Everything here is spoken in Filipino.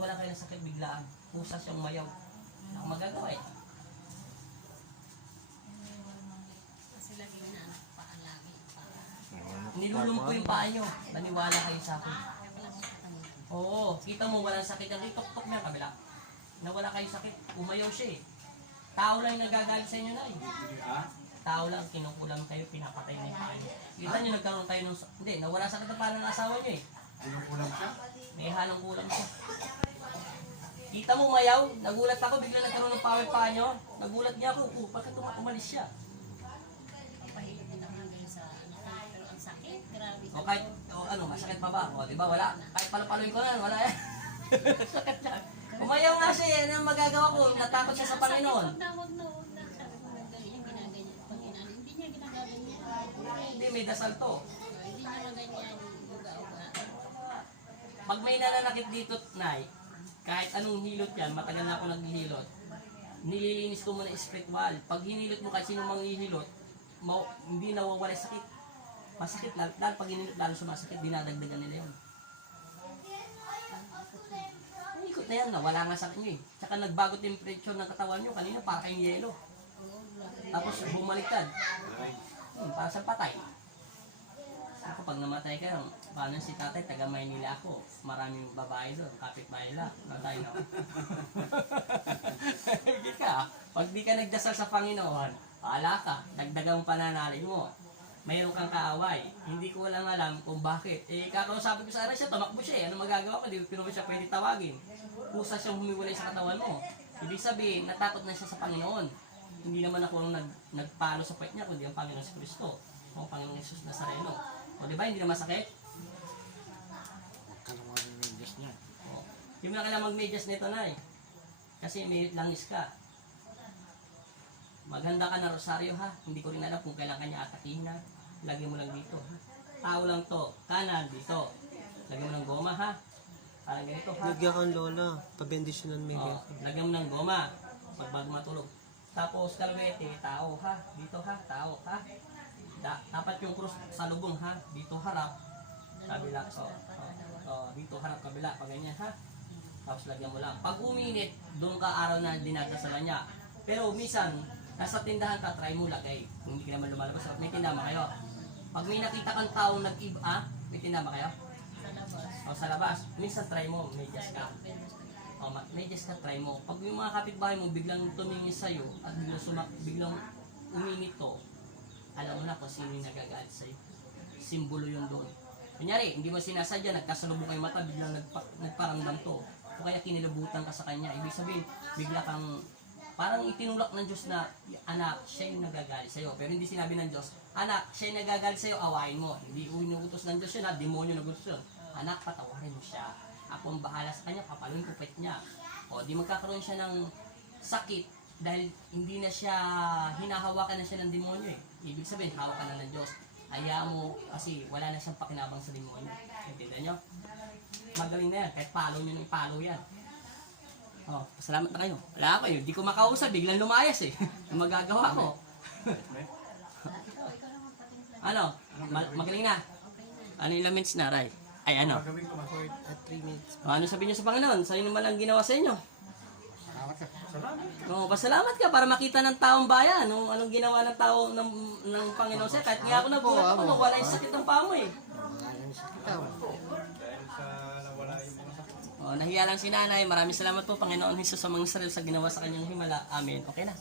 nawala kayo ng sakit biglaan. Pusa siyang mayaw. Wala akong magagawa eh. Kasi lagi na anak pa, lagi pa. Nilulumpo yung paa nyo. Naniwala kayo sa akin. Kaya pala sa kanya. Oo, kita mo walang sakit. Ang tok-tok mo yung kabila. Nawala kayo sakit. Umayaw siya eh. Tao lang yung nagagalit sa inyo na eh. Tao lang, kinukulam kayo, pinapatay na yung paa nyo. Kita nyo nagkaroon kayo ng... Hindi, nawala sakit na paa ng asawa nyo eh. Kinukulam siya? May halong kulam siya. Kita mo mayaw, nagulat ako, bigla nagkaroon ng power pa nyo. Nagulat niya ako, bakit umalis siya? Pahilip din ako ngayon sa ano ko, pero ang sakit, grabe. O kahit, masakit pa ba? O diba, wala. Kahit palapaloy ko na, wala yan. Sakit yan. Umayaw nga siya, yan ang magagawa ko. Natakot siya sa Panginoon. Huwag na. Sabi ko, yung ginaganyan. Panginoon, hindi niya ginaganyan. Hindi, may dasal to. Hindi niya maganyan. Uga-uga. Pag may nananakit dito, Nay, kahit anong hilot yan, matagal na ako naghihilot, nililinis ko muna split wall. Pag hinilot mo kahit sino manghihilot, hindi nawawala sakit. Masakit lalo pag hinilot lalo sumasakit, dinadagdagan nila yun. Ang ikot na yan, wala nga sa inyo eh. Tsaka nagbago temperature ng katawan nyo, kanina para kayong yelo. Tapos bumaliktad. Para sa patay. Ako pag namatay ka, paano si tatay, taga Maynila ako. Maraming babae doon, kapitbahay lang. Natay na. Hindi ka. Pag di ka nagdasal sa Panginoon, paala ka, dagdagang pananalig mo. Mayroon kang kaaway. Hindi ko lang alam kung bakit. Kakausapin ko sa aray siya, tumakbo siya eh. Ano magagawa ko? Di ko siya pwede tawagin. Pusa siyang humiwalay sa katawan mo. Ibig sabihin, natakot na siya sa Panginoon. Hindi naman ako ang nagpalo sa puwet niya, kundi ang Panginoon si Kristo. O Panginoon Jesus Nazareno. O diba, hindi na masakit? Kalungan yung medyas niya. O. Hindi mo na kailangan mag-medyas nito, Nay. Kasi may langis ka. Maganda ka na rosaryo, ha? Hindi ko rin alam kung kailan kanya atakihin, ha? Lagyan mo lang dito, ha? Tao lang to. Kanan, dito. Lagyan mo ng goma, ha? Parang ganito, ha? Bigyan kang lola, pabendisyonan mo O, lagyan mo ng goma. Pag bago matulog. Tapos, kalwete, tao, ha? Dito, ha? Tao, ha? Dapat yung cross sa lubong, ha? Dito harap, kabila. Dito harap, kabila. Pag ganyan, ha? Tapos lagyan mo lang. Pag uminit, doon ka araw na dinadasalan niya. Pero minsan, nasa tindahan ka, try mo lagay. Kung hindi ka naman lumalabas, may tindahan ba kayo? Pag may nakita kang taong nag-iba, may tindahan ba kayo? Sa labas. O sa labas, minsan try mo, medyas ka. O, medyas ka, try mo. Pag yung mga kapitbahay mo biglang tumingin sa'yo at biglang uminit to, alam mo na kung sino yung nagagalit sa'yo. Simbolo yun doon. Kunyari, hindi mo sinasadya, nagkasalubong kayo mata, biglang nagparamdam to. O kaya kinilabutan ka sa kanya. Ibig sabihin, bigla kang, parang itinulak ng Diyos na, anak, siya yung nagagalit sa'yo. Pero hindi sinabi ng Diyos, anak, siya yung nagagalit sa'yo, awayin mo. Hindi inuutos ng Diyos yun, ha? Demonyo nagutos yun. Anak, patawarin mo siya. Ako ang bahala sa kanya, papaluin ko pet niya. O, di magkakaroon siya ng sakit dahil hindi na siya, hinahawakan na siya ng demonyo eh. Ibig sabihin, hawakan na ng Diyos. Hayaan mo kasi wala na siyang pakinabang sa demonyo. Intindihan nyo? Magaling na yan, kahit palo nyo nang ipalo yan. Oh, pasalamat na kayo. Wala kayo, di ko makausap, biglang lumayas eh. Ang magagawa ko. Ikaw naman patimpla. Ano? Magaling na. Ano yung laments na, Ray? Ay, ano? Gagawin ko, for at 3 minutes. Ano sabihin niyo sa Panginoon? Sa'yo naman ang ginawa sa inyo. salamat ka. Salamat. Oo, pasalamat ka para makita ng taong bayan anong ginawa ng tao ng Panginoon sa'yo. Kahit nga ako nagulat ko, wala yung sakit ng paa mo eh. Maraming sakit ako. Dahil sa nawala yung mga sakit. Oh, nahiya lang si nanay. Maraming salamat po, Panginoon Jesus, sa mga saril sa ginawa sa kanyang himala. Amen. Okay na.